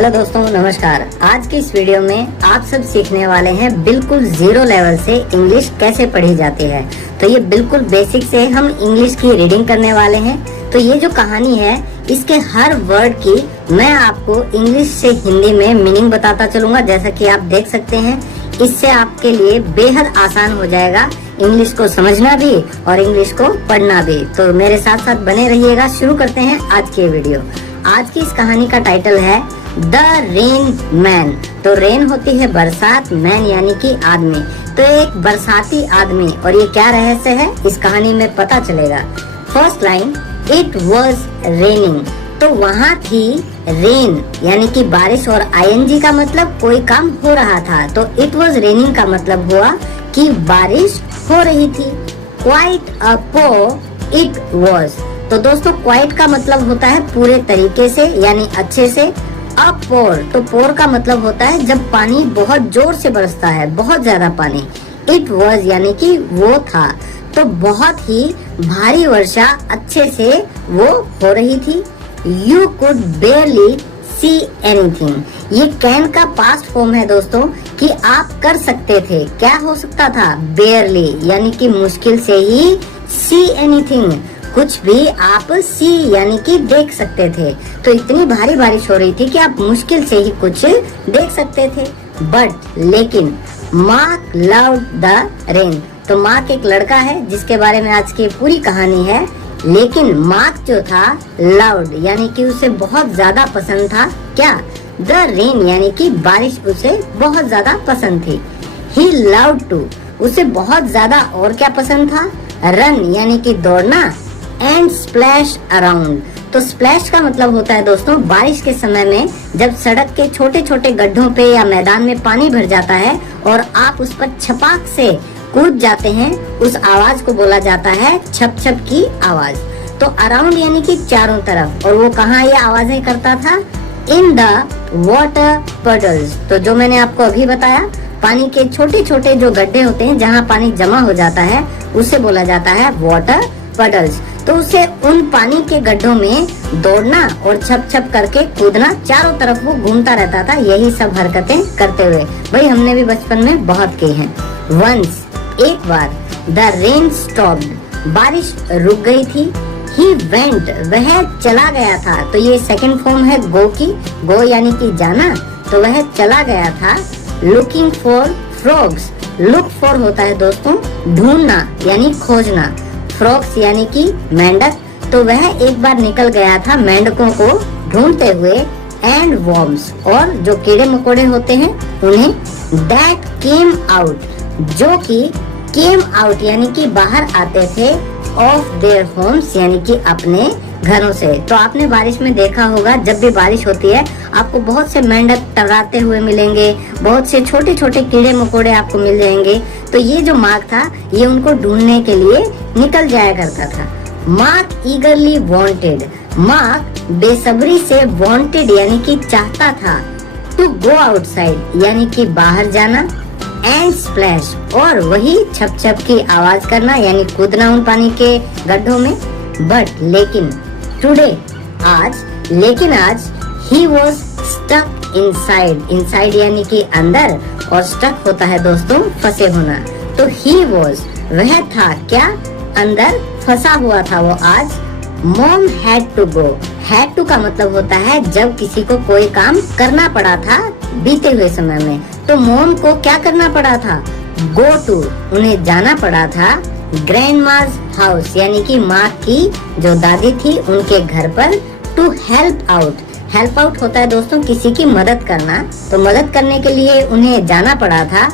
Hello दोस्तों, नमस्कार। आज की इस वीडियो में आप सब सीखने वाले हैं बिल्कुल जीरो लेवल से इंग्लिश कैसे पढ़ी जाती है। तो ये बिल्कुल बेसिक से हम इंग्लिश की रीडिंग करने वाले हैं। तो ये जो कहानी है इसके हर वर्ड की मैं आपको इंग्लिश से हिंदी में मीनिंग बताता चलूंगा। जैसा कि आप देख सकते हैं, इससे आपके लिए बेहद आसान हो जाएगा इंग्लिश को समझना भी और इंग्लिश को पढ़ना भी। तो मेरे साथ साथ बने रहिएगा। शुरू करते हैं आज की वीडियो। आज की इस कहानी का टाइटल है द रेन मैन। तो रेन होती है बरसात, मैन यानी कि आदमी। तो एक बरसाती आदमी, और ये क्या रहस्य है इस कहानी में पता चलेगा। First line, it was raining. तो वहाँ थी रेन यानी कि बारिश, और आईएनजी का मतलब कोई काम हो रहा था। तो इट वॉज रेनिंग का मतलब हुआ कि बारिश हो रही थी। Quite a pour it was. तो दोस्तों क्वाइट का मतलब होता है पूरे तरीके से यानी अच्छे से। अब पोर, तो पोर का मतलब होता है जब पानी बहुत जोर से बरसता है, बहुत ज्यादा पानी। इट वॉज यानी कि वो था। तो बहुत ही भारी वर्षा अच्छे से वो हो रही थी। You could बेयरली see anything. ये कैन का पास्ट फॉर्म है दोस्तों कि आप कर सकते थे। क्या हो सकता था? बेयरली यानी कि मुश्किल से ही, सी एनीथिंग कुछ भी आप सी यानी कि देख सकते थे। तो इतनी भारी बारिश हो रही थी कि आप मुश्किल से ही कुछ देख सकते थे। बट लेकिन मार्क लव्ड द रेन। तो मार्क एक लड़का है जिसके बारे में आज की पूरी कहानी है। लेकिन मार्क जो था लव्ड यानी कि उसे बहुत ज्यादा पसंद था। क्या? द रेन यानी कि बारिश उसे बहुत ज्यादा पसंद थी। ही लव्ड टू, उसे बहुत ज्यादा और क्या पसंद था? रन यानी कि दौड़ना। And splash around. तो स्प्लैश का मतलब होता है दोस्तों बारिश के समय में जब सड़क के छोटे छोटे गड्ढों पे या मैदान में पानी भर जाता है और आप उस पर छपाक से कूद जाते हैं, उस आवाज को बोला जाता है छप छप की आवाज। तो अराउंड यानी कि चारों तरफ। और वो कहाँ ये आवाजें करता था? In the water puddles. तो जो मैंने आपको अभी बताया, पानी के छोटे छोटे जो गड्ढे होते हैं जहाँ पानी जमा हो जाता है उसे बोला जाता है वाटर पडल्स। तो उसे उन पानी के गड्ढों में दौड़ना और छप छप करके कूदना, चारों तरफ वो घूमता रहता था यही सब हरकतें करते हुए। भाई हमने भी बचपन में बहुत की हैं। वंस, एक बार, द रेन स्टॉप्ड, बारिश रुक गई थी। ही वेंट, वह चला गया था। तो ये सेकंड फॉर्म है गो की। गो यानी कि जाना, तो वह चला गया था। Looking for frogs. Look for होता है दोस्तों ढूंढना यानी खोजना। फ्रॉग्स यानी कि मेंढक। तो वह एक बार निकल गया था मेंढकों को ढूंढते हुए। एंड वॉर्म्स, और जो कीड़े मकोड़े होते हैं उन्हें। दैट केम आउट, जो कि केम आउट यानी कि बाहर आते थे। ऑफ देयर होम्स यानी कि अपने घरों से। तो आपने बारिश में देखा होगा जब भी बारिश होती है आपको बहुत से मेंढक टकराते हुए मिलेंगे, बहुत से छोटे छोटे कीड़े मकोड़े आपको मिल जाएंगे। तो ये जो मार्क था ये उनको ढूंढने के लिए निकल जाया करता था। मार्क ईगरली वांटेड, मार्क बेसब्री से वांटेड यानी कि चाहता था। टू गो आउटसाइड यानी कि बाहर जाना। एंड स्प्लैश, और वही छप छप की आवाज करना यानी कूदना उन पानी के गड्ढों में। बट लेकिन टुडे, आज, लेकिन आज, he was stuck inside. Inside यानी कि अंदर, और स्टक होता है दोस्तों फंसे होना। तो ही वॉज, वह था क्या? अंदर फंसा हुआ था वो आज। Mom had to go. Had to का मतलब होता है जब किसी को कोई काम करना पड़ा था बीते हुए समय में। तो मॉम को क्या करना पड़ा था? गो टू, उन्हें जाना पड़ा था ग्रैंडमाज हाउस यानी कि माँ की जो दादी थी उनके घर पर। To help out. Help out होता है दोस्तों किसी की मदद करना। तो मदद करने के लिए उन्हें जाना पड़ा था।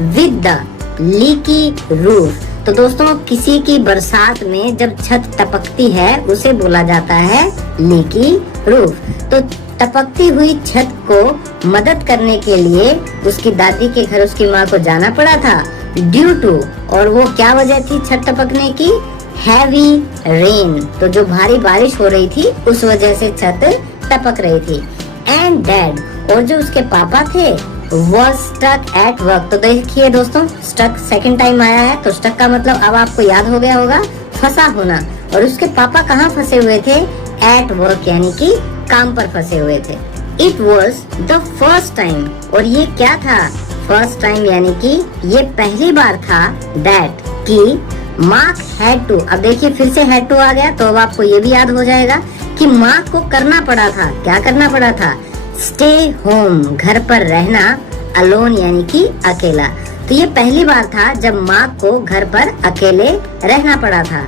With the leaky roof. तो दोस्तों किसी की बरसात में जब छत टपकती है उसे बोला जाता है लीकी रूफ। तो टपकती हुई छत को मदद करने के लिए उसकी दादी के घर उसकी माँ को जाना पड़ा था। ड्यू टू, और वो क्या वजह थी छत टपकने की? Heavy rain. तो जो भारी बारिश हो रही थी उस वजह से छत टपक रही थी। एंड डैड, और जो उसके पापा थे, was stuck at work। तो देखिए दोस्तों स्टक सेकंड टाइम आया है। तो स्टक का मतलब अब आपको याद हो गया होगा फंसा होना। और उसके पापा कहाँ फंसे हुए थे? एट वर्क यानी कि काम पर फंसे हुए थे। It was the first time, और ये क्या था, फर्स्ट टाइम यानी कि ये पहली बार था, दैट कि मार्क हैड टू, अब देखिए फिर से हैड टू आ गया, तो अब आपको ये भी याद हो जाएगा कि मार्क को करना पड़ा था, क्या करना पड़ा था, स्टे होम, घर पर रहना, अलोन यानी कि अकेला। तो ये पहली बार था जब मार्क को घर पर अकेले रहना पड़ा था।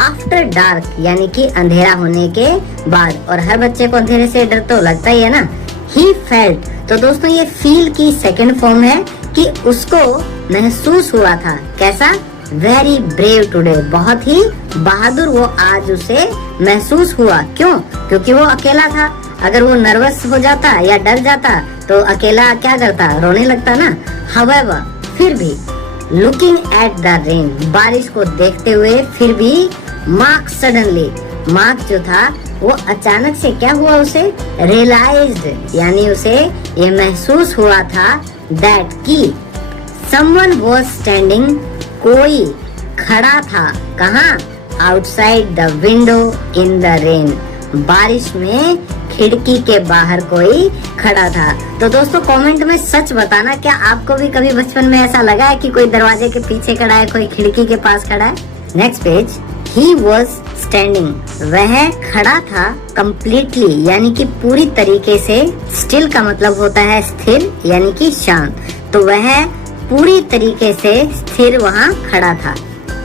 आफ्टर डार्क यानी कि अंधेरा होने के बाद, और हर बच्चे को अंधेरे से डर तो लगता ही है ना। ही फेल्ट, तो दोस्तों ये फील की सेकंड फॉर्म है कि उसको महसूस हुआ था, कैसा, वेरी ब्रेव टुडे, बहुत ही बहादुर वो आज उसे महसूस हुआ। क्यों? क्योंकि वो अकेला था। अगर वो नर्वस हो जाता या डर जाता तो अकेला क्या करता, रोने लगता ना। However, फिर भी लुकिंग एट द रेन, बारिश को देखते हुए फिर भी मार्क सडनली, मार्क जो था वो अचानक से क्या हुआ, उसे रियलाइज्ड यानी उसे ये महसूस हुआ था, दैट कि समवन वाज स्टैंडिंग, कोई खड़ा था, कहाँ, outside the window in the rain, बारिश में खिड़की के बाहर कोई खड़ा था। तो दोस्तों कमेंट में सच बताना, क्या आपको भी कभी बचपन में ऐसा लगा है कि कोई दरवाजे के पीछे खड़ा है, कोई खिड़की के पास खड़ा है। Next page, he was standing, वह खड़ा था, कम्प्लीटली यानी कि पूरी तरीके से, स्टिल का मतलब होता है स्थिर यानी कि शांत, तो वह पूरी तरीके से स्थिर वहाँ खड़ा था।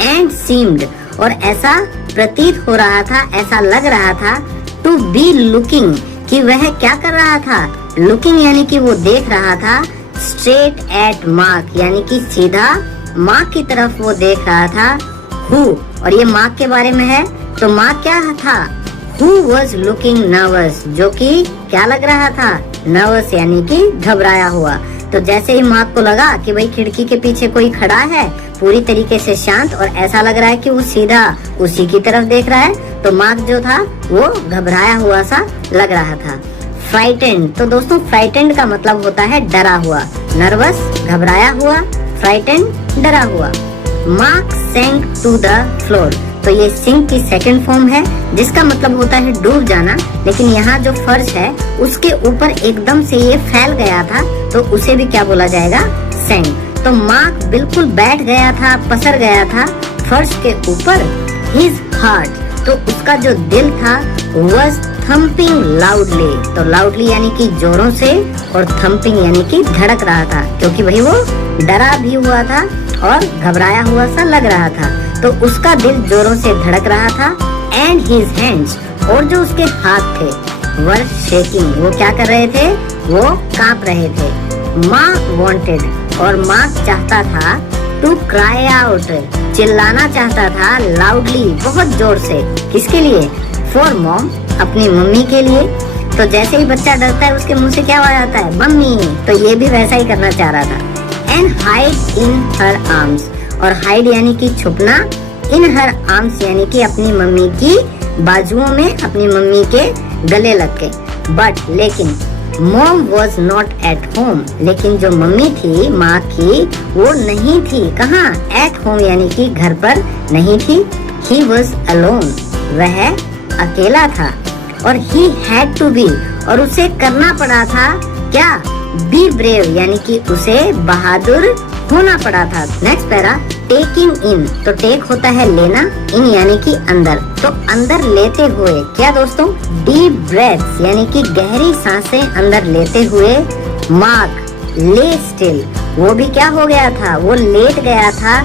एंड सीम्ड, और ऐसा प्रतीत हो रहा था, ऐसा लग रहा था, टू बी लुकिंग, कि वह क्या कर रहा था, लुकिंग यानी कि वो देख रहा था, स्ट्रेट एट मार्क यानी कि सीधा मार्क की तरफ वो देख रहा था। हु, और ये मार्क के बारे में है, तो मार्क क्या था, हु वॉज लुकिंग नर्वस, जो कि क्या लग रहा था, नर्वस यानी कि घबराया हुआ। तो जैसे ही मार्क को लगा कि भाई खिड़की के पीछे कोई खड़ा है, पूरी तरीके से शांत, और ऐसा लग रहा है कि वो सीधा उसी की तरफ देख रहा है, तो मार्क जो था वो घबराया हुआ सा लग रहा था। फ्राइटेंड, तो दोस्तों फ्राइटेंड का मतलब होता है डरा हुआ, नर्वस घबराया हुआ, फ्राइटेंड डरा हुआ। मार्क सैंक टू द फ्लोर, तो ये सिंक की सेकंड फॉर्म है जिसका मतलब होता है डूब जाना, लेकिन यहाँ जो फर्श है उसके ऊपर एकदम से ये फैल गया था, तो उसे भी क्या बोला जाएगा, सैंक। तो मार्क बिल्कुल बैठ गया था, पसर गया था फर्श के ऊपर। हिज हार्ट, तो उसका जो दिल था, was थम्पिंग लाउडली, तो लाउडली यानी कि जोरों से, और थम्पिंग यानी कि धड़क रहा था, क्योंकि भाई वो डरा भी हुआ था और घबराया हुआ सा लग रहा था, तो उसका दिल जोरों से धड़क रहा था। एंड हिज हैंड्स, और जो उसके हाथ थे, वर शेकिंग, वो क्या कर रहे थे, वो कांप रहे थे। मार्क वांटेड, और मार्क चाहता था, टू क्राई आउट, चिल्लाना चाहता था, लाउडली बहुत जोर से, किसके लिए, फॉर मॉम, अपनी मम्मी के लिए। तो जैसे ही बच्चा डरता है उसके मुंह से क्या आवाज आता है, मम्मी, तो ये भी वैसा ही करना चाह रहा था। And hide in her arms, और हाइड यानी कि छुपना, इन हर आर्म्स यानी कि अपनी मम्मी की बाजुओं में, अपनी मम्मी के गले लग के। बट लेकिन mom was not at home, लेकिन जो मम्मी थी माँ की, वो नहीं थी, कहाँ, एट होम यानी कि घर पर नहीं थी। ही वॉज अलोन, वह अकेला था। और ही हैड टू बी, और उसे करना पड़ा था क्या, बी ब्रेव यानी कि उसे बहादुर होना पड़ा था। नेक्स्ट पैरा, टेकिंग इन, तो टेक होता है लेना, इन यानी कि अंदर, तो अंदर लेते हुए, क्या दोस्तों, डीप ब्रेथ्स यानी कि गहरी सांसें अंदर लेते हुए। मार्क ले स्टिल, वो भी क्या हो गया था, वो लेट गया था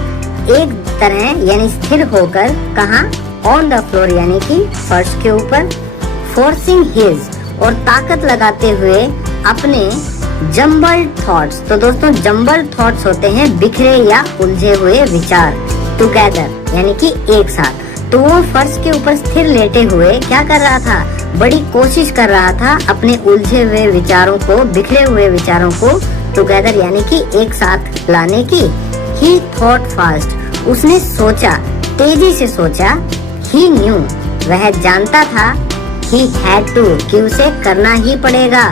एक तरह यानी स्थिर होकर, कहाँ, ऑन द फ्लोर यानी कि फर्श के ऊपर। फोर्सिंग हिज, और ताकत लगाते हुए अपने जम्बल्ड थॉट्स, तो दोस्तों जम्बल्ड थॉट्स होते हैं बिखरे या उलझे हुए विचार, टुगेदर यानी कि एक साथ। तो वो फर्श के ऊपर स्थिर लेटे हुए क्या कर रहा था, बड़ी कोशिश कर रहा था अपने उलझे हुए विचारों को, बिखरे हुए विचारों को टुगेदर यानी कि एक साथ लाने की। ही थॉट फास्ट, उसने सोचा, तेजी से सोचा। ही न्यू, वह जानता था। ही हैड टू, कि उसे करना ही पड़ेगा।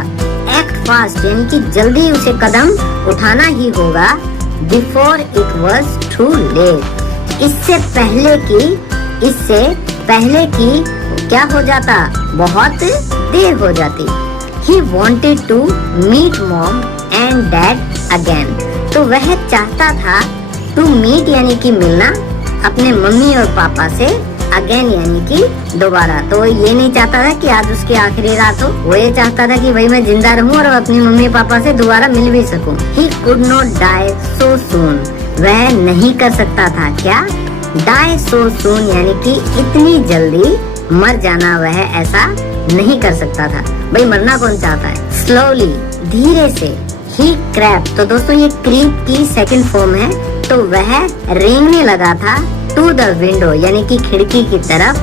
एक्ट फास्ट यानी कि जल्दी उसे कदम उठाना ही होगा। Before it was too late, इससे पहले की क्या हो जाता, बहुत देर हो जाती। He wanted to meet mom and dad again. तो वह चाहता था to meet यानी कि मिलना अपने मम्मी और पापा से, अगेन यानी कि दोबारा। तो ये नहीं चाहता था कि आज उसकी आखिरी रात हो, वो ये चाहता था कि भाई मैं जिंदा रहूं और अपनी मम्मी पापा से दोबारा मिल भी सकूं। He could not die so soon. वह नहीं कर सकता था क्या? Die so soon यानी कि इतनी जल्दी मर जाना, वह ऐसा नहीं कर सकता था। भाई मरना कौन चाहता है? Slowly धीरे से he crept, तो दोस्तों ये creep की सेकंड फॉर्म है। तो वह रेंगने लगा था to the window यानी कि खिड़की की तरफ,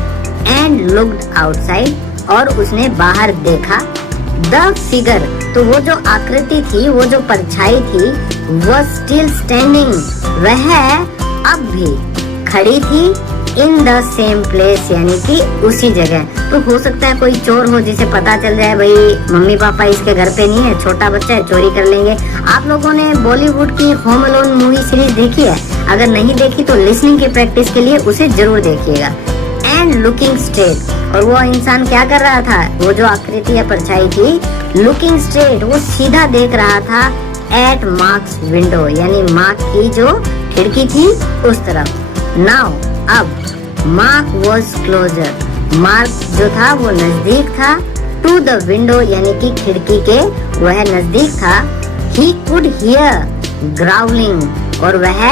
and looked outside, और उसने बाहर देखा। The figure, तो वो जो आकृति थी, वो जो परछाई थी, was still standing, वह अब भी खड़ी थी in the same place यानी कि उसी जगह। तो हो सकता है कोई चोर हो जिसे पता चल जाए भाई मम्मी पापा इसके घर पे नहीं है, छोटा बच्चा है, चोरी कर लेंगे। आप लोगों ने बॉलीवुड की होम अलोन मूवी सीरीज देखी है? अगर नहीं देखी तो लिसनिंग की प्रैक्टिस के लिए उसे जरूर देखिएगा। एंड लुकिंग स्ट्रेट, और वो इंसान क्या कर रहा था? वो जो आकृति या परछाई थी, लुकिंग स्ट्रेट, वो सीधा देख रहा था एट मार्क्स विंडो यानी मार्क की जो खिड़की थी उस तरफ। नाउ अब मार्क वॉज क्लोजर, मार्क जो था वो नजदीक था, टू द विंडो यानी कि खिड़की के वह नजदीक था। ही कुड हियर ग्राउलिंग, और वह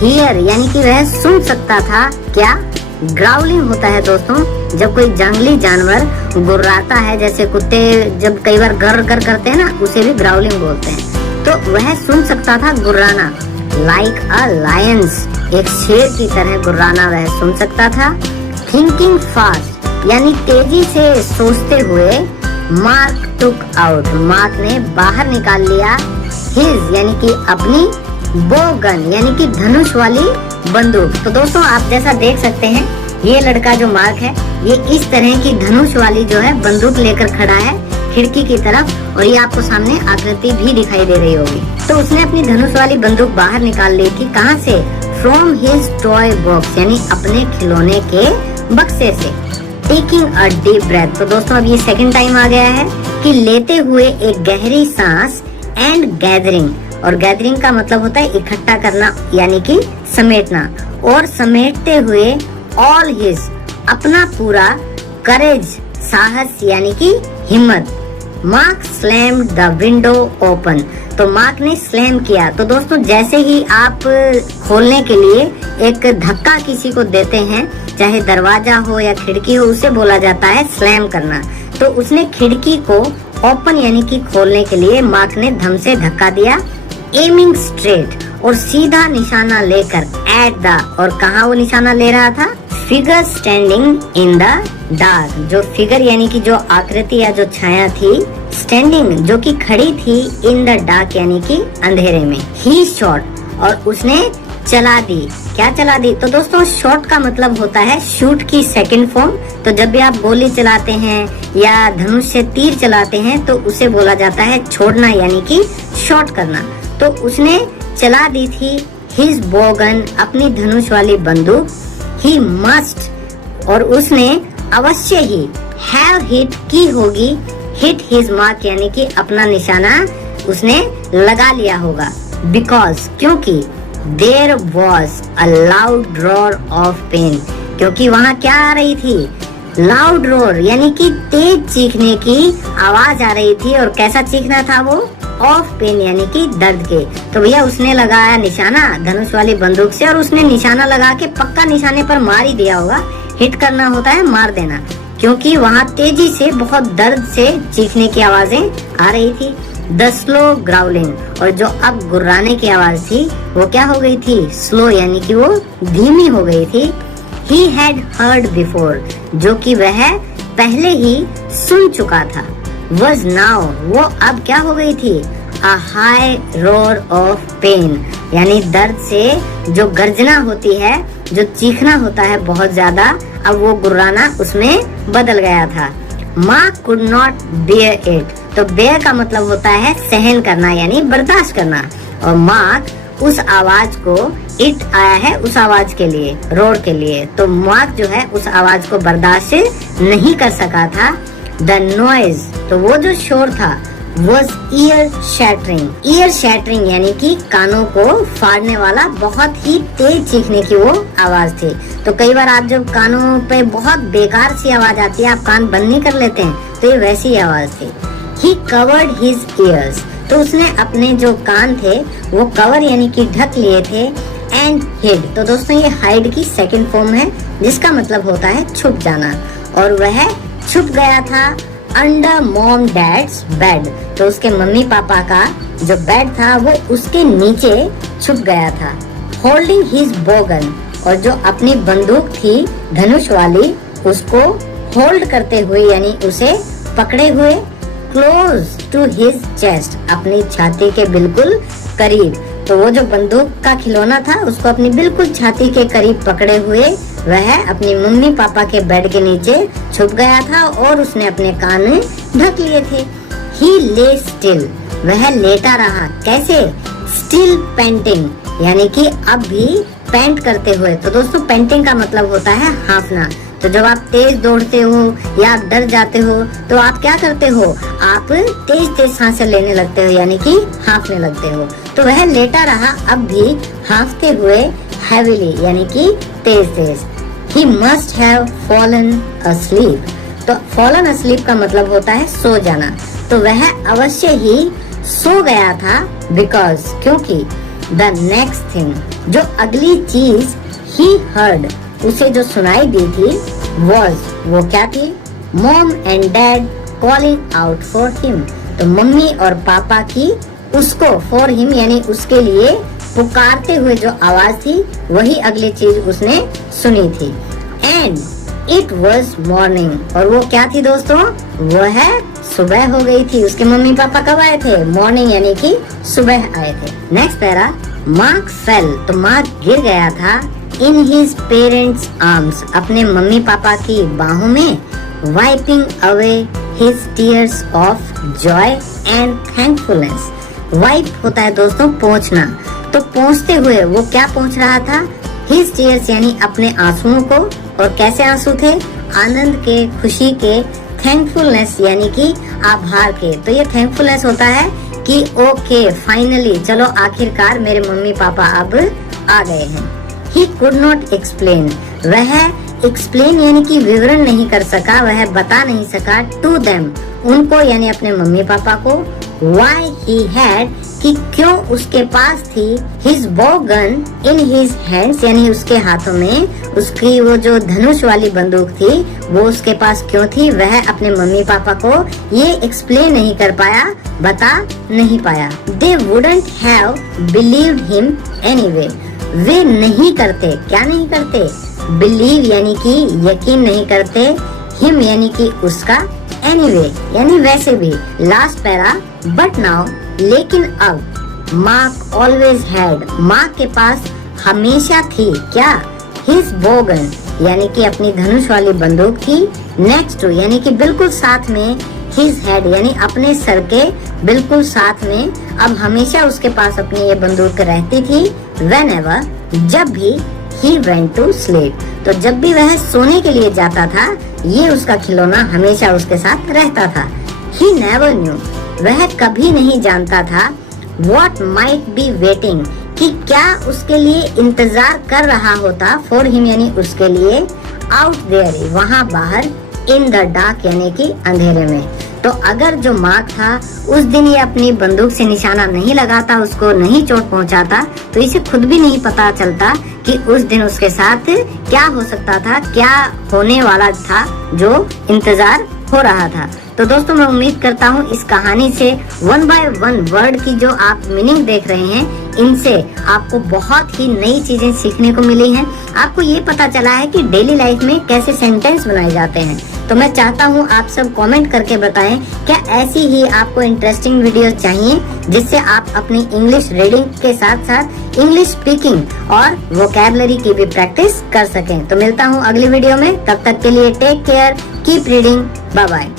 हियर यानी कि वह सुन सकता था क्या? ग्राउलिंग होता है दोस्तों जब कोई जंगली जानवर गुर्राता है, जैसे कुत्ते जब कई बार गर गर करते हैं ना, उसे भी ग्राउलिंग बोलते हैं। तो वह सुन सकता था गुर्राना, लाइक अ लायंस, एक शेर की तरह गुर्राना वह सुन सकता था। थिंकिंग फास्ट यानी तेजी से सोचते हुए, मार्क टुक आउट, मार्क ने बाहर निकाल लिया हिज यानी कि अपनी बो गन यानी कि धनुष वाली बंदूक। तो दोस्तों आप जैसा देख सकते हैं, ये लड़का जो मार्क है, ये इस तरह की धनुष वाली जो है बंदूक लेकर खड़ा है खिड़की की तरफ, और ये आपको सामने आकृति भी दिखाई दे रही होगी। तो उसने अपनी धनुष वाली बंदूक बाहर निकाल ली थी, कहाँ से? फ्रॉम हिज टॉय बॉक्स यानी अपने खिलौने के बक्से से। टेकिंग अ डीप ब्रेथ, तो दोस्तों अब ये सेकंड टाइम आ गया है कि लेते हुए एक गहरी सांस, एंड गैदरिंग, और गैदरिंग का मतलब होता है इकट्ठा करना यानी कि समेटना, और समेटते हुए ऑल हिज अपना पूरा करेज साहस यानी कि हिम्मत। Mark slammed the window open, तो मार्क ने स्लैम किया। तो दोस्तों जैसे ही आप खोलने के लिए एक धक्का किसी को देते हैं, चाहे दरवाजा हो या खिड़की हो, उसे बोला जाता है स्लैम करना। तो उसने खिड़की को ओपन यानी कि खोलने के लिए मार्क ने धम से धक्का दिया। एमिंग स्ट्रेट, और सीधा निशाना लेकर, एट द, और कहाँ वो निशाना ले रहा था? Figure standing in the dark, जो फिगर यानी कि जो आकृति या जो छाया थी, स्टैंडिंग जो कि खड़ी थी, इन द डार्क यानी कि अंधेरे में। ही शॉट, और उसने चला दी। क्या चला दी? तो दोस्तों शॉट का मतलब होता है शूट की सेकंड फॉर्म। तो जब भी आप गोली चलाते हैं या धनुष से तीर चलाते हैं तो उसे बोला जाता है छोड़ना यानी कि शॉट करना। तो उसने चला दी थी हिज बोगन अपनी धनुष वाली बंदूक। ही मस्ट, और उसने अवश्य ही हैव हिट की होगी, हिट हिज मार्क यानी कि अपना निशाना उसने लगा लिया होगा। बिकॉज क्योंकि there was a loud roar of pain, क्योंकि वहाँ क्या आ रही थी? लाउड रोर यानी कि तेज चीखने की आवाज आ रही थी। और कैसा चीखना था वो? ऑफ पेन यानी कि दर्द के। तो भैया उसने लगाया निशाना धनुष वाली बंदूक से, और उसने निशाना लगा के पक्का निशाने पर मार ही दिया होगा। हिट करना होता है मार देना, क्योंकि वहाँ तेजी से बहुत दर्द से चीखने की आवाजें आ रही थी। द स्लो ग्राउलिंग, और जो अब गुर्राने की आवाज थी वो क्या हो गई थी? स्लो यानी कि वो धीमी हो गई थी। ही हैड हर्ड बिफोर, जो कि वह पहले ही सुन चुका था। Was now, वो अब क्या हो गई थी? A high roar of pain, यानी दर्द से जो गर्जना होती है, जो चीखना होता है बहुत ज्यादा, अब वो गुर्राना उसमें बदल गया था। Mark could not bear it, तो bear का मतलब होता है सहन करना यानी बर्दाश्त करना, और मार्क उस आवाज को, इट आया है उस आवाज के लिए, रोर के लिए, तो मार्क जो है उस आवाज को बर्दाश्त नहीं कर सका था। द नॉइज, तो वो जो शोर था was ear shattering। ear shattering यानी कि कानों को फाड़ने वाला बहुत ही तेज चीखने की वो आवाज थी। तो कई बार आप जब कानों पे बहुत बेकार सी आवाज आती है, आप कान बंद नहीं कर लेते हैं, तो ये वैसी आवाज थी। He covered his ears, तो उसने अपने जो कान थे वो कवर यानी कि ढक लिए थे। एंड हिड, तो दोस्तों ये हाइड की सेकंड फॉर्म है, जिसका मतलब होता है छुप जाना। और वह छुप गया था अंडर मॉम डैड्स बेड, तो उसके मम्मी पापा का जो बेड था वो उसके नीचे छुप गया था। होल्डिंग हिज बोगन, और जो अपनी बंदूक थी धनुष वाली उसको होल्ड करते हुए यानी उसे पकड़े हुए। क्लोज टू हिज चेस्ट, अपनी छाती के बिल्कुल करीब। तो वो जो बंदूक का खिलौना था उसको अपनी बिल्कुल छाती के करीब पकड़े हुए वह अपनी मम्मी पापा के बेड के नीचे छुप गया था और उसने अपने कान ढक लिए थे। He lay still, वह लेटा रहा। कैसे? Still panting, यानी कि अब भी पेंट करते हुए। तो दोस्तों पेंटिंग का मतलब होता है हाँफना। तो जब आप तेज दौड़ते हो या आप डर जाते हो तो आप क्या करते हो, आप तेज तेज सांसें लेने लगते हो यानी कि हाँफने लगते हो। तो वह लेटा रहा अब भी हाँफते हुए हैवीली यानी कि तेज तेज। He must have fallen asleep, तो fallen asleep का मतलब होता है सो जाना। तो वह अवश्य ही सो गया था because, क्योंकि the next thing, जो अगली चीज he heard, उसे जो सुनाई दी थी was, वो क्या थी? Mom and dad calling out for him, तो मम्मी और पापा की उसको for him यानी उसके लिए पुकारते हुए जो आवाज थी वही अगली चीज उसने सुनी थी। एंड इट वॉज मॉर्निंग, और वो क्या थी दोस्तों? वो है सुबह हो गई थी। उसके मम्मी पापा कब आए थे? मॉर्निंग यानी कि सुबह आए थे। नेक्स्ट पैरा, मार्क फेल, तो मार्क गिर गया था इन हिज पेरेंट्स आर्म्स, अपने मम्मी पापा की बाहों में। Wiping away his tears of Joy and thankfulness. Wipe होता है दोस्तों पोंछना, तो पोंछते हुए वो क्या पोंछ रहा था? हिज टीयर्स यानी अपने आंसुओं को। और कैसे आंसू थे? आनंद के, खुशी के। थैंकफुलनेस यानी कि आभार के। तो ये थैंकफुलनेस होता है कि ओके फाइनली, चलो आखिरकार मेरे मम्मी पापा अब आ गए हैं। ही कुड नॉट एक्सप्लेन, वह एक्सप्लेन यानी कि विवरण नहीं कर सका, वह बता नहीं सका टू देम, उनको यानी अपने मम्मी पापा को। Why he had, कि क्यों उसके पास थी his bow gun in his hands, यानी उसके हाथों में उसकी वो जो धनुष वाली बंदूक थी वो उसके पास क्यों थी, वह अपने मम्मी पापा को ये एक्सप्लेन नहीं कर पाया, बता नहीं पाया। They wouldn't have believed him anyway, वे नहीं करते, क्या नहीं करते? Believe यानी कि यकीन नहीं करते, him यानी कि उसका, anyway यानी वैसे भी। लास्ट पैरा, बट नाउ, लेकिन अब, मार्क ऑलवेज हैड, मार्क के पास हमेशा थी क्या? हिज बोगन यानी कि अपनी धनुष वाली बंदूक थी। नेक्स्ट टू यानी कि बिल्कुल साथ में। हिज हेड यानी अपने सर के बिल्कुल साथ में। अब हमेशा उसके पास अपनी ये बंदूक रहती थी। व्हेनेवर, जब भी। ही वेंट टू स्लीप, तो जब भी वह सोने के लिए जाता था ये उसका खिलौना हमेशा उसके साथ रहता था। ही नेवर न्यू, वह कभी नहीं जानता था। What might be waiting, कि क्या उसके लिए इंतजार कर रहा होता। फॉर हिम यानी उसके लिए। आउट देयर, वहाँ बाहर। इन द डार्क यानी कि अंधेरे में। तो अगर जो मार्क था उस दिन ये अपनी बंदूक से निशाना नहीं लगाता, उसको नहीं चोट पहुंचाता, तो इसे खुद भी नहीं पता चलता कि उस दिन उसके साथ क्या हो सकता था, क्या होने वाला था जो इंतजार हो रहा था। तो दोस्तों मैं उम्मीद करता हूँ इस कहानी से 1 बाय 1 वर्ड की जो आप मीनिंग देख रहे हैं इनसे आपको बहुत ही नई चीजें सीखने को मिली हैं। आपको ये पता चला है कि डेली लाइफ में कैसे सेंटेंस बनाए जाते हैं। तो मैं चाहता हूँ आप सब कमेंट करके बताएं क्या ऐसी ही आपको इंटरेस्टिंग वीडियोस चाहिए जिससे आप अपनी इंग्लिश रीडिंग के साथ साथ इंग्लिश स्पीकिंग और वोकैबुलरी की भी प्रैक्टिस कर सकें। तो मिलता हूँ अगली वीडियो में, तब तक के लिए take care, keep reading, bye bye.